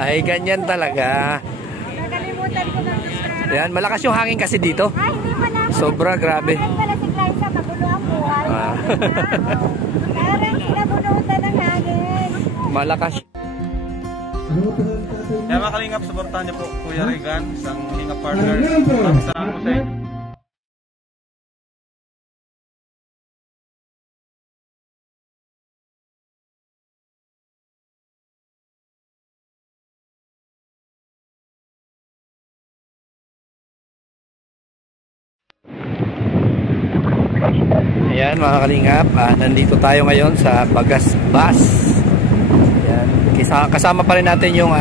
Ay, ganyan talaga. Nakalimutan ko ng subscribe. Yan, malakas yung hangin kasi dito. Ay, hindi pala. Sobra, grabe. Ay, pala si Glyza, magulo ang buhay. Parang sinabunutan ng hangin. Malakas. Kaya mga kalingap, supportahan niyo po Kuya Regan, isang Hinga partner. Maraming salamat po sa inyo. Ayan mga kalingap, nandito tayo ngayon sa Bagasbas. Ayan, kasama pa rin natin yung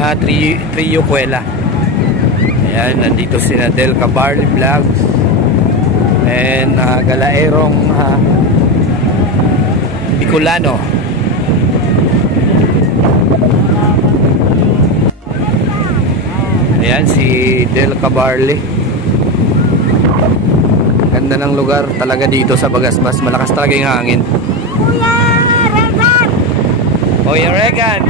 Trio Kuwela. Ayan, nandito sina Del Cabarly Vlogs and Galaerong Bicolano. Ayan si Del Cabarly. Ganda ng lugar talaga dito sa Bagasbas. Malakas talaga yung hangin. Kuya Regan! Kuya Regan!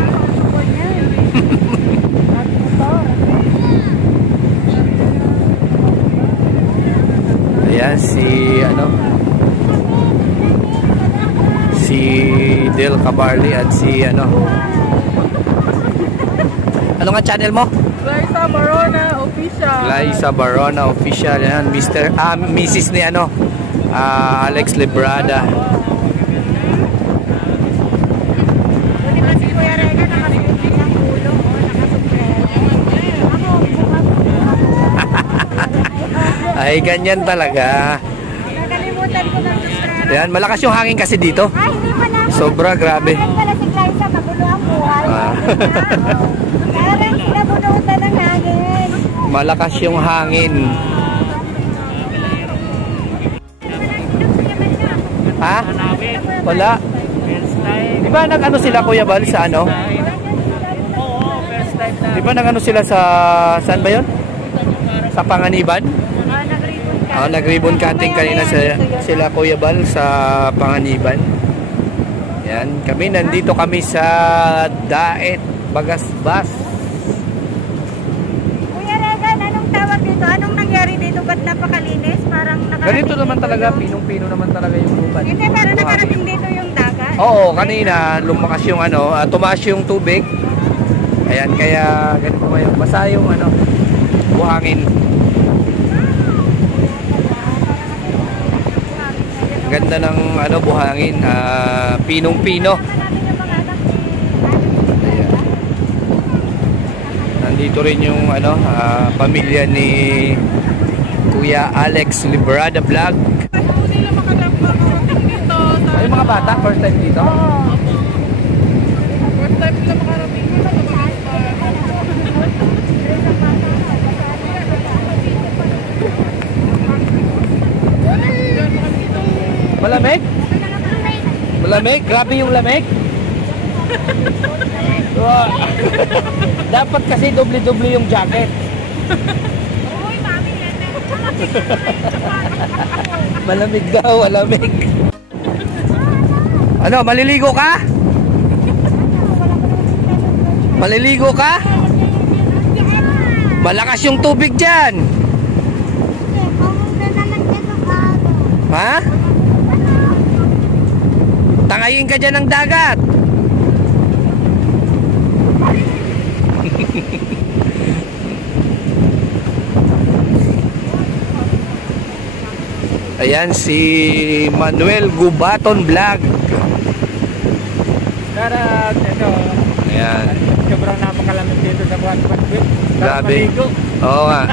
Ayan si Del Cabarly at si ano nga channel mo? Glyza Barona Official. Glyza Barona Official. Yan, Mrs. ni Alex Librada. Buti pa si Kuya Regan, nakasulit ang ulo. Ay, ganyan talaga. Nakalimutan ko ng subscribe. Yan, malakas yung hangin kasi dito. Ay, hindi pala. Sobra, grabe. Ay, pala si Glyza, magulo ang buhay. Parang sinabunutan ng hangin. Malakas yung hangin. Ha? Wala. Di ba nag-ano sila Kuya Bal sa ano? Oo, first time na. Di ba nag-ano sila sa saan ba yun? Sa Panganiban? Nag-ribbon cutting kanina sila Kuya Bal sa Panganiban. Yan, nandito kami sa Daet, Bagasbas. Kuya Regan, anong tawag dito? Anong nangyari dito? Ba't napakalinis? Parang Ganito naman talaga, pinong-pino naman talaga yung lupa. Hindi, pero nakarating dito yung dagat. Oo, kanina lumakas yung tumaas yung tubig. Ayan, kaya ganito ngayon. Basa yung buhangin. Ganda ng buhangin, pinong-pino. Ayan. Nandito rin yung pamilya ni Kuya Alex Librada Vlog. Ay, mga bata, first time dito? First time nila makarating dito. Malamig? Malamig? Grabe yung lamig? Dapat kasi doble-doble yung jacket. Malamig daw, malamig. Maliligo ka? Maliligo ka? Malakas yung tubig dyan. Ha? Tangayin ka dyan ng dagat. Ayan si Manuel Gubaton Vlog. Karag, ito. Ayan. Sobrang napakalamig dito sa buwan. Grabe. Oo nga.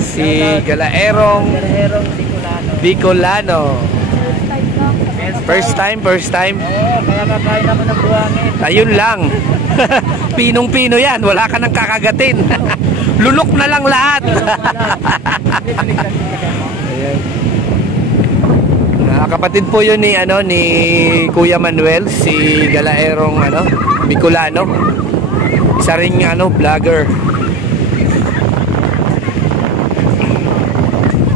Si Galaerong Bicolano. First time? Oo, kaya kakain naman ng buhangin. Ayun lang. Pinong-pino yan. Wala ka nang kakagatin. Lulok na lang lahat. Ayan. Kapatid po yun ni Kuya Manuel, si Galaerong Bicolano. Isa ring vlogger.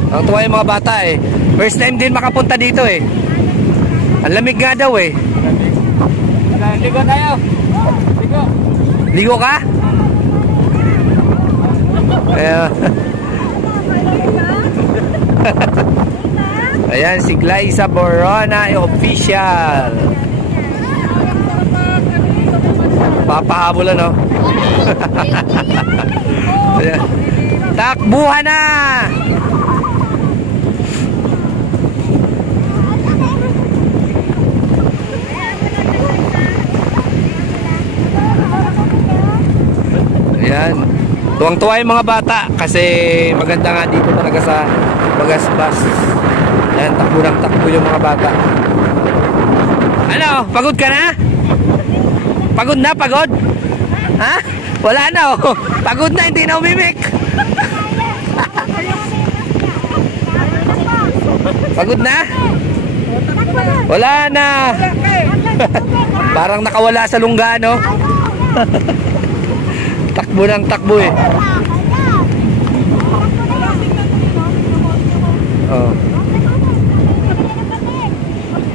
Ang tuwa yung mga bata eh. First time din makapunta dito eh. Ang lamig nga daw eh. Ligo tayo. Ligo. Ligo ka? Ayan. Ayan, si Glyza Borona official. Papahabol no? Ayan. Takbuhan na! Ayan. Tuwang-tuwa yung mga bata kasi maganda nga dito talaga sa Bagasbas. Ayan, takbo ng takbo yung mga bata. Ano? Pagod ka na? Pagod na? Pagod? Ha? Wala na oh. Pagod na, hindi na umimik. Pagod na? Wala na. Parang nakawala sa lungga, no? Takbo ng takbo eh. Oh.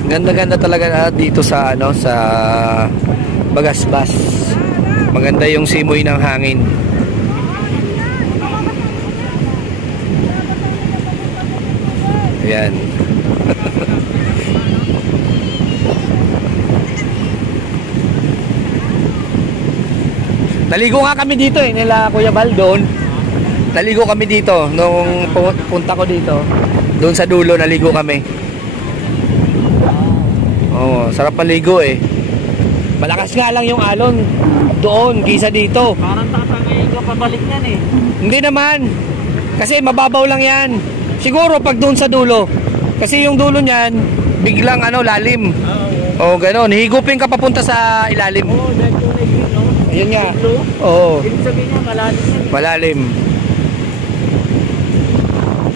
Ganda-ganda talaga dito sa ano sa Bagasbas. Maganda yung simoy ng hangin. Ayan. Naligo nga kami dito eh, nila Kuya Bal doon. Naligo kami dito nung punta ko dito. Doon sa dulo naligo kami. Oh, sarap maligo eh. Malakas nga lang yung alon doon kaysa dito. Parang tatangayin ka pabalik yan eh. Hindi naman. Kasi mababaw lang yan. Siguro pag doon sa dulo. Kasi yung dulo niyan biglang ano lalim. Oh, ganoon. Higupin ka papunta sa ilalim. Oo, dahil yung nag-green, no? Ayun nga. Oo. Ibig sabihin niya, malalim yan eh. Malalim.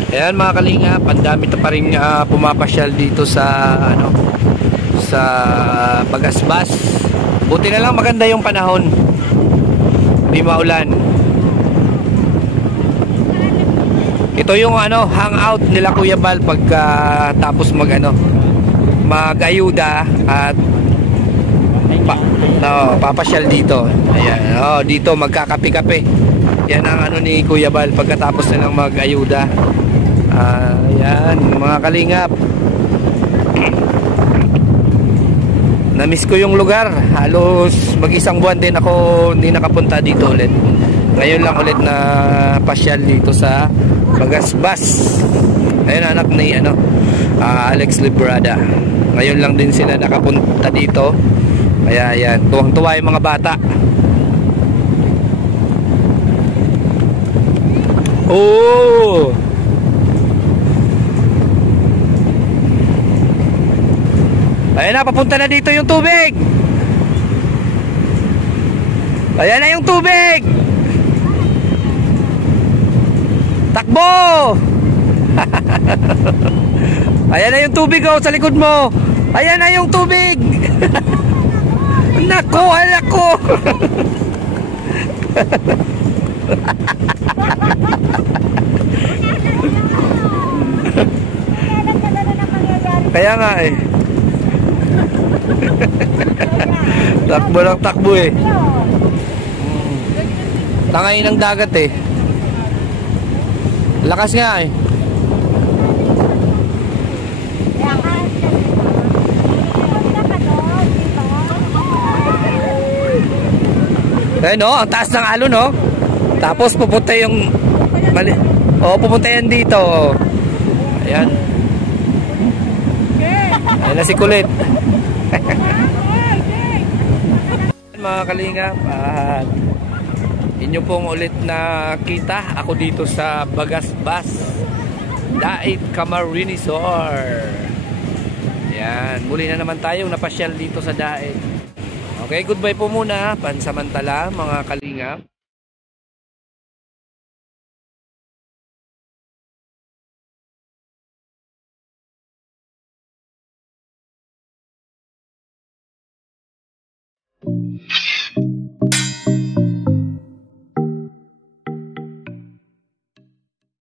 Ayan mga kalingap, ang dami pa rin pumapasyal dito sa ano sa Bagasbas. Buti na lang maganda yung panahon. Hindi maulan. Ito yung ano, hangout nila Kuya Bal pagka tapos mag-ayuda at papasyal dito. Ayan, oh, dito magkakape-kape. Yan ang ano ni Kuya Bal pagkatapos nilang mag-ayuda. Ayan, mga kalingap. Na-miss ko yung lugar. Halos mag-isang buwan din ako hindi nakapunta dito ulit. Ngayon lang ulit na pasyal dito sa Bagasbas. Ayun anak ni Alex Librada. Ngayon lang din sila nakapunta dito. Kaya ayan, tuwang-tuwa yung mga bata. Oh! Ayan na, papunta na dito yung tubig. Ayan na yung tubig. Takbo. Ayan na yung tubig oh, sa likod mo. Ayan na yung tubig. Nako, alako. Kaya nga eh. Takbo ng takbo eh. Tangay ng dagat eh. Lakas nga eh. Ayun no, ang taas ng alon no. Tapos pupunta yung pupunta yan dito. Ayan. Ayan na si Kulit. Mga kalingap, at inyo pong ulit na kita ako dito sa Bagasbas Daet Camarines Resort. Yan, muli na naman tayong napasyal dito sa Daet. Okay, goodbye po muna pansamantala mga kalingap.